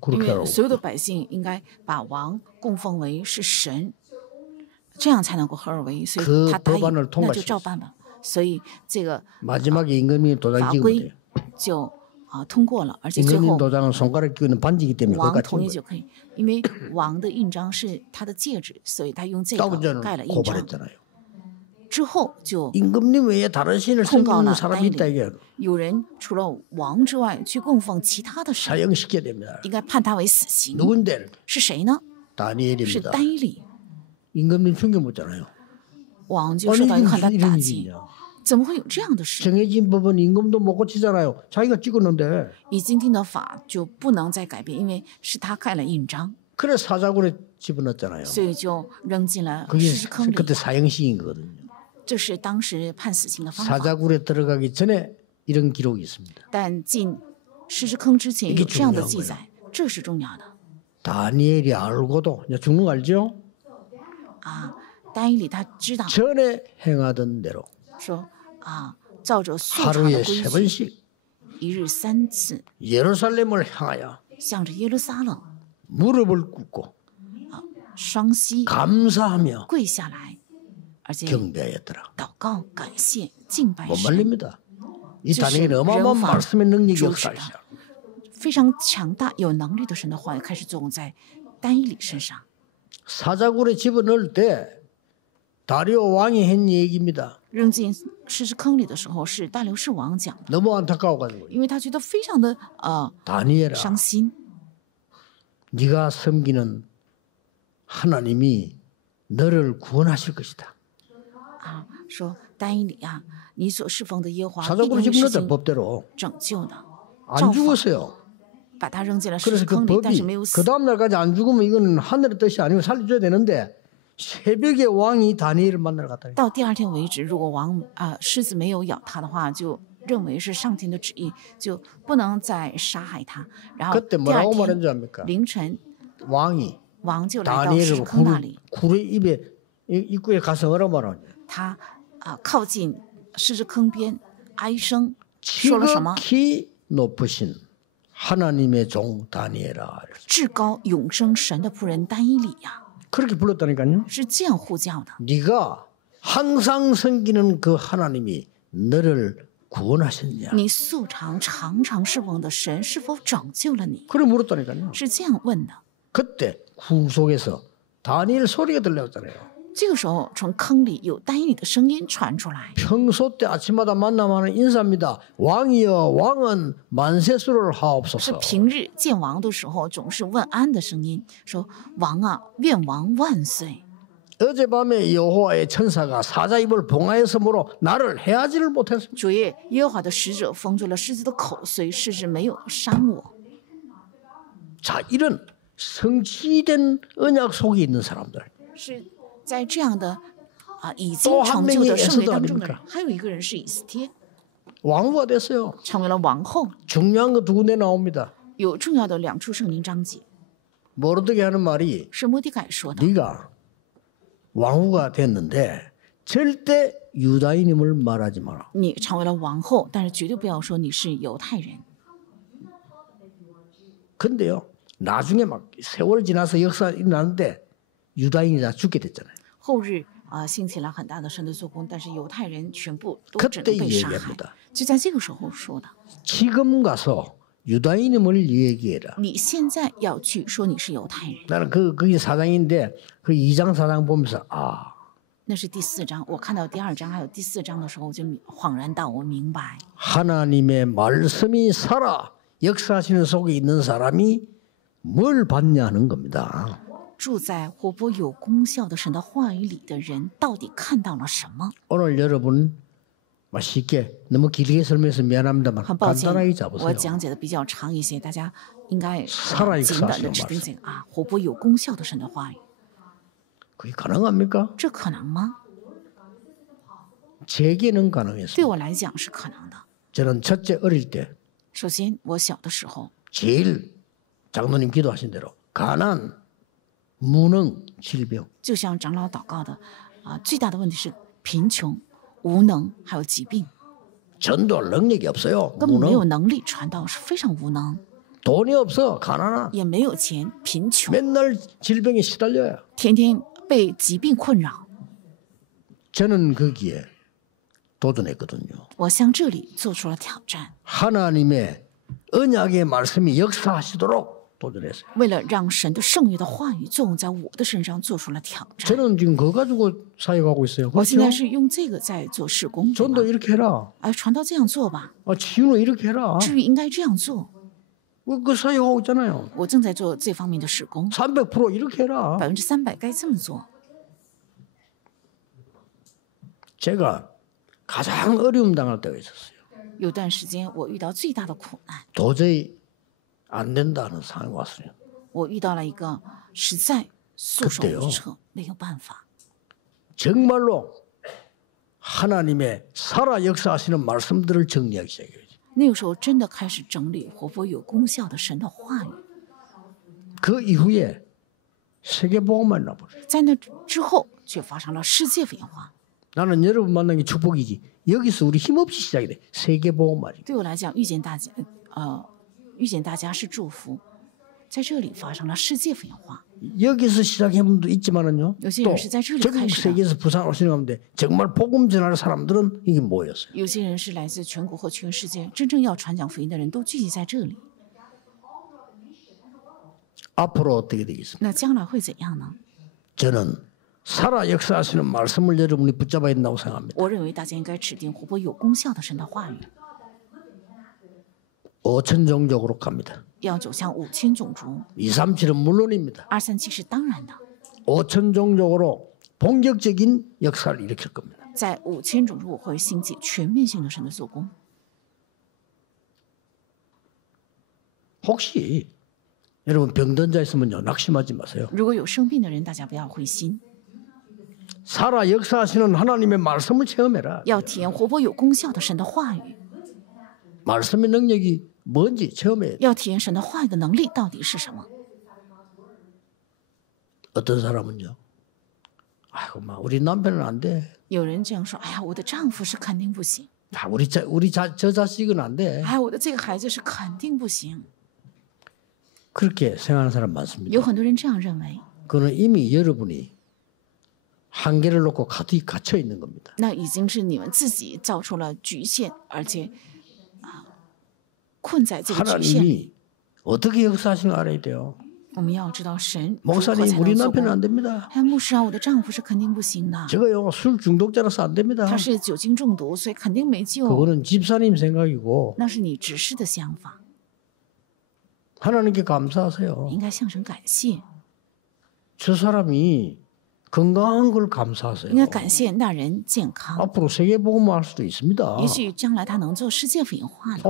그렇게 为 하라고. 所有的百姓应该把王供奉为是神，这样才能够合而为一。所以他答应 법안을 ， 那就 통과시켰어요. 照办吧。所以这个 마지막에 임금님이 도장 法 찍으면 规 돼요. 就通过了，而且最 임금님 后 도장은 손가락 끼고 있는 반지이기 때문에 王 거기까지 同意 찍은 就 거예요. 可以，因为王的印章是他的戒指，所以他用这个 다운전을 盖了印章， 고발했잖아요. 之后就 임금님 외에 다른 신을 통과나 섬기는 사람이 있다 이게 有人除了王之外去供奉其他的神， 사형시켜야 됩니다. 应该判他为死刑。 누군데? 是谁呢？是 다니엘입니다. 但以理。 임금님 충격 먹잖아요. 王就受到一个很大的 이런 打击， 일이냐. 怎么会有这样的事？ 정해진 법은 임금도 못 고치잖아요. 자기가 찍었는데. 已经定的法就不能再改变，因为是他盖了印章， 그래 사자굴에 집어넣었잖아요. 所以就扔进了 그게 狮子坑里。 그때 사형식인 거거든요. 这是当时判死刑的方法。 사자굴에 들어가기 전에 이런 기록이 있습니다. 但进狮子坑之前有这样的记载，这是重要的。 다니엘이 알고도 이제 죽는 거 알죠? 但以理他知道 전에 행하던 대로 说照着素常的 하루에 规 세 矩， 번씩 一日3次 예루살렘을 향하여 向着耶路撒冷 무릎을 꿇고 双膝 감사하며 跪下来，而且 경배하였더라. 祷告、感谢、敬拜 못 神， 말립니다. 이 저 다니엘이 시- 어마어마한 ren파 말씀의 능력이 주시다. 역사하시죠. 非常强大、有能力的神的话语开始作用在但以理身上。 사자굴에 집어넣을 때 다리오 왕이 한 얘기입니다. 扔进狮子坑里的时候，是大流士王讲的， 너무 안타까워가지고 因为他觉得非常的다니엘아 伤心。 네가 섬기는 하나님이 너를 구원하실 것이다. 说但以理啊，你所侍奉的耶和华必 사적으로 定会实 집어넣었다 行 법대로 拯救的， 안 죽었어요. 把他扔进了狮 그래서 子 그 坑里，但是 법이 没有死 그 。 다음 날까지 안 죽으면 이거는 하늘의 뜻이 아니고 살려줘야 되는데 새벽에 왕이 다니엘을 만나러 갔다. 到第二天为止，如果狮子没有咬他的话，就认为是上天的旨意，就不能再杀害他。然后 그때 第二 뭐라고 天 말한 줄 압니까? 凌晨， 왕이 王就来到狮子 다니엘을 坑那里， 굴의 입에 입구에 가서 뭐라 말하냐? 他靠近狮子坑边哀声，说了什么？ 지극히 높으신 하나님의 종 다니엘아. 至高永生神的仆人但以理呀， 그렇게 불렀다니까요. 是这样呼叫的。 네가 항상 섬기는 그 하나님이 너를 구원하셨냐? 你素常侍奉的神是否拯救了你？ 그래 물었다니까요. 是这样问的。 그때 굴 속에서 다니엘 소리가 들려왔잖아요. 这个时候，从坑里有但以理的声音传出来。 평소 때 아침마다 만나면 인사입니다. 왕이여 왕은 만세수를 是 하옵소서. 平日见王的时候总是问安的声音，说王啊，愿王万岁。 어젯밤에 여호와의 천사가 사자 입을 봉하였으므로 나를 해하지를 못했습니다. 主耶，耶和华的使者封住了狮子的口，所以狮子没有伤我。 자, 이런 성취된 언약 속에 있는 사람들. 是在这样的已经成就的圣约当中的人，还有一个人是以斯帖， 왕후가 됐어요. 成为了王后。 중요한 거 두 군데 나옵니다. 有重要的两处圣经章节， 모르드게 하는 말이 是末底改说的。 네가 왕후가 됐는데 절대 유다인임을 말하지 마라. 你成为了王后，但是绝对不要说你是犹太人。 근데요, 나중에 막 세월 지나서 역사 일어나는데 유다인이 다 죽게 됐잖아요. 后日兴起了很大的神的做工，但是犹太人全部都只 그때 能被杀害 얘기합니다. 。就在这个时候说的， 지금 가서 유다인임을 얘기해라. 你现在要去说你是犹太人， 나는 거기 사장인데 그 2장 4장 보면서 那是第4章。我看到第2章还有第4章的时候，我就恍然大悟，明白 하나님의 말씀이 살아 역사하시는 속에 있는 사람이 뭘 받냐는 겁니다. 住在活泼有功效的神的话语里的人到底看到了什么？ 오늘 여러분 쉽게 너무 길게 설명해서 미안합니다만 很抱歉 간단하게 ，我 잡으세요. 讲解的比较长一些，大家应该 살아 简短 역사하시는 的指定这个活泼有功效的神的话语， 그게 가능합니까? 这可能吗？ 제게는 对 가능했습니다. 我来讲是可能的。 저는 첫째 어릴 때 首先，我小的时候， 제일 장로님 기도하신 대로 가난, 무능, 질병 就像长老祷告的，最大的问题是贫穷、无能，还有疾病， 전도할 능력이 없어요. 根本没有 무능. 能力传道，是非常无能， 돈이 없어. 가난하. 也没有钱，贫穷， 맨날 질병에 시달려요. 天天被疾病困扰。 저는 거기에 도전했거든요. 我向这里做出了挑战， 하나님의 언약의 말씀이 역사하시도록 도전했어요. 为了让神的圣约的话语作用在我的身上，做出了挑战。 저는 지금 그거 가지고 사역하고 있어요. 我现在 그렇죠? 是用这个在做事工，对 전도 吗？ 이렇게 해라. 传道这样做吧， 치유는 이렇게 해라. 治愈应该这样做。 그 사역하고 있잖아요. 我正在做这方面的事工， 300% 이렇게 해라. 300%该这么做。 제가 가장 어려움 당할 때가 있었어요. 有段时间，我遇到最大的苦难， 도저히 안 된다는 상황이 왔어요. 我遇到了一个实在束手无策，没有办法。 정말로 하나님의 살아 역사하시는 말씀들을 정리하기 시작해요. 那个时候，真的开始整理活泼有功效的神的话语。 그 이후에 세계복음만 나버려요. 在那之后，却发生了世界文化。 나는 여러분 만난 게 축복이지. 여기서 우리 힘없이 시작이 돼. 세계복음만이. 对我来讲，遇见大家是祝福。在这里发生了世界文化。 여기서 시작한 분도 있지만은요. 또 有些人是在这里 전국 开始的， 세계에서 부산 오시는 가운데 정말 복음 전할 사람들은 이게 모였어요. 有些人是来自全国或全世界，真正要传讲福音的人都聚集在这里。 앞으로 어떻게 되겠습니까? 那将来会怎样呢？ 저는 살아 역사하시는 말씀을 여러분이 붙잡아야 된다고 생각합니다. 我认为大家应该指定活泼有功效的神的话语， 5천종족으로 갑니다. 要走向5000种族。 237은 물론입니다. 237是当然的， 5천종족으로 본격적인 역사를 일으킬 겁니다. 在5000种族会兴起全面性的神的做工。 혹시 여러분 병든 자 있으면요 낙심하지 마세요. 如果有生病的人，大家不要灰心， 살아 역사하시는 하나님의 말씀을 체험해라. 要体验活泼有功效的神的话语， 말씀의 능력이 뭔지 체험해. 要体验神的话语的能力到底是什么。 어떤 사람은요. 아이고 막 우리 남편은 안 돼. 有人这样说：“哎呀，我的丈夫是肯定不行， 저 자식은 안 돼. 哎，我的这个孩子是肯定不行。 그렇게 생각하는 사람 많습니다. 有很多人这样认为， 그는 이미 여러분이 한계를 놓고 가득 갇혀 있는 겁니다. 那已经是你们自己造出了局限，而且困在这个局限里。 하나님이 어떻게 역사하시는 거 알아야 돼요. 我们要知道神如何才 목사님 우리 能做 남편은 안 工。 됩니다. 哎，牧师啊，我的丈夫是肯定不行的， 저거요 술 중독자라서 안 됩니다. 他是酒精中毒，所以肯定没救。 그거는 집사님 생각이고 那是你执事的想法， 하나님께 你 감사하세요. 应该向神感谢， 저 사람이 건강한 걸 감사하세요. 应该感谢那人健康。 앞으로 세계복음화 할 수도 있습니다. 也许将来他能做世界福音化呢。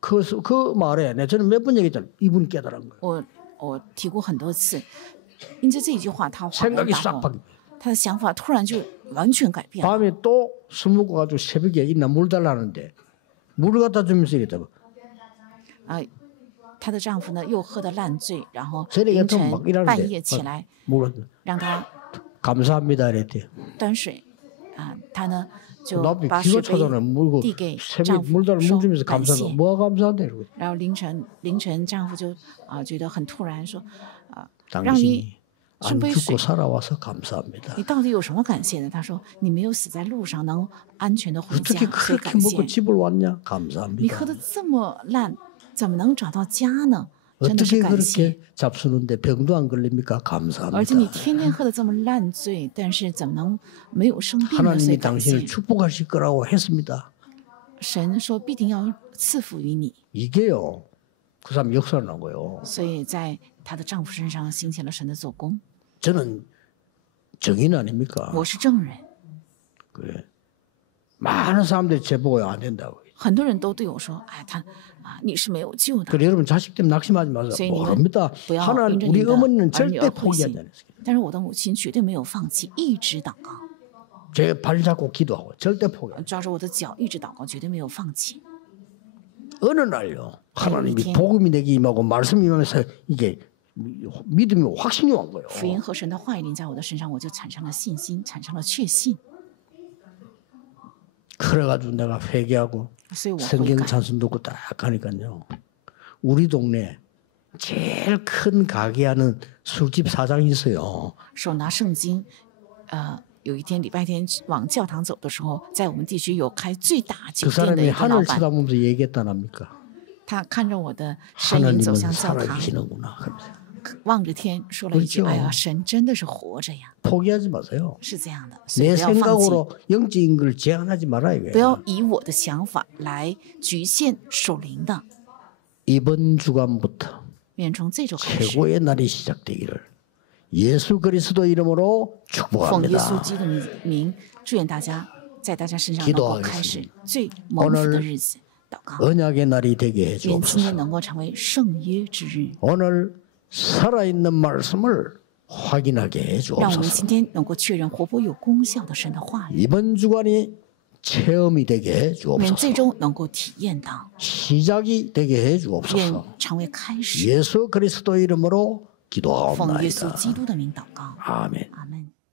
그 말에 저는 몇 번 얘기했잖아요. 이분이 깨달은 거예요. 我提过很多次，因着这一句话，他恍然 생각이 大 싹 悟， 바뀌고 他的想法突然就完全改变了。 밤에 또 술 먹고 가지고 새벽에 있나 물 달라는데 물을 갖다 주면서 이랬다고. 她的丈夫呢又喝得烂醉，然后 새벽에 凌 또 晨 막 일하는데 半夜起来 물 让他 감사합니다 이랬대요. 端水，她呢就 나비 把 기가 水杯 차잖아요. 물고 递给 새벽에 丈夫 물 달라 물 说 주면서 感 감사하다. 谢， 뭐가 감사한데 이러고. 然后凌晨丈夫就觉得很突然说让你 당신이 顺 안 杯水 죽고 ， 살아와서 감사합니다. 你到底有什么感谢的？他说你没有死在路上，能安全的回 어떻게 家，所以 그렇게 感谢 먹고 。 집을 왔냐? 你 감사합니다. 喝的这么烂，怎么能找到家呢？真的是 어떻게 感谢。 그렇게 잡수는데 병도 안 걸립니까? 而且你 감사합니다. 天天喝的这么烂醉，但是怎么能没有生病呢？所 하나님이 以感谢 당신을 。 축복하실 거라고 했습니다. 神说必定要赐福于你， 이게요. 그 사람 역사를 난 거예요. 所以在她的丈夫身上兴起了神的做工。 저는 정인 아닙니까? 我是证人， 그래. 많은 사람들이 제보가 안 된다고. 很多人都对我说：“哎，你是没有救的。 그래 여러분 자식 때문에 낙심하지 마세요. 所以你们 모릅니다. 不要 하나님 因着你 우리 的 어머니는 儿女 절대 而灰 포기하지 心。 않았어요. 但是我的母亲绝对没有放弃，一直祷告， 제 발 잡고 기도하고 절대 포기. 抓着我的脚一直祷告，绝对没有放弃。 어느 날요 하나님이 복음이 내게 임하고 말씀이 임하면서 이게 믿음이 확신이 온 거예요. 福音和神的话语临在我的身上，我就产生了信心，产生了确信。 그래가지고 내가 회개하고 所以我悔 성경 改。 찬송 듣고 딱 하니까요. 우리 동네 제일 큰 가게 하는 술집 사장이 있어요. 手拿圣经，有一天礼拜天往教堂走的时候，在我们地区有开最大 그 酒店的 사람이 一个老 하늘 板， 쳐다보면서 얘기했다랍니까? 他看着我的身影走 하나님은 向教堂， 살아계시는구나. 그러면서 望着天说了一句：“ 그렇죠 哎呀，神真的是活着呀！” 포기하지 마세요. 是这样的，所以 내 不要放弃， 생각으로 영적인 걸 제한하지 말아요. 不 이게. 要以我的想法来局限属灵的。 이번 주간부터 愿从这周开始， 최고의 날이 시작되기를 예수 그리스도 이름으로 奉耶稣 축복합니다. 基督的名，祝愿大家在大家身上能够开始最蒙福的日子。祷告， 언약의 날이 되게 愿今 해주옵소서. 天能够成为圣约之日， 오늘 살아있는 말씀을 확인하게 让我们 해주옵소서. 今天能够确认活泼有功效的神的话语， 이번 주간이 체험이 되게 愿 해주옵소서. 最终能够体验到， 시작이 되게 愿 해주옵소서. 成为开始。 예수 그리스도 이름으로 奉耶稣 기도하옵나이다. 基督的名祷告， 아멘. 阿门。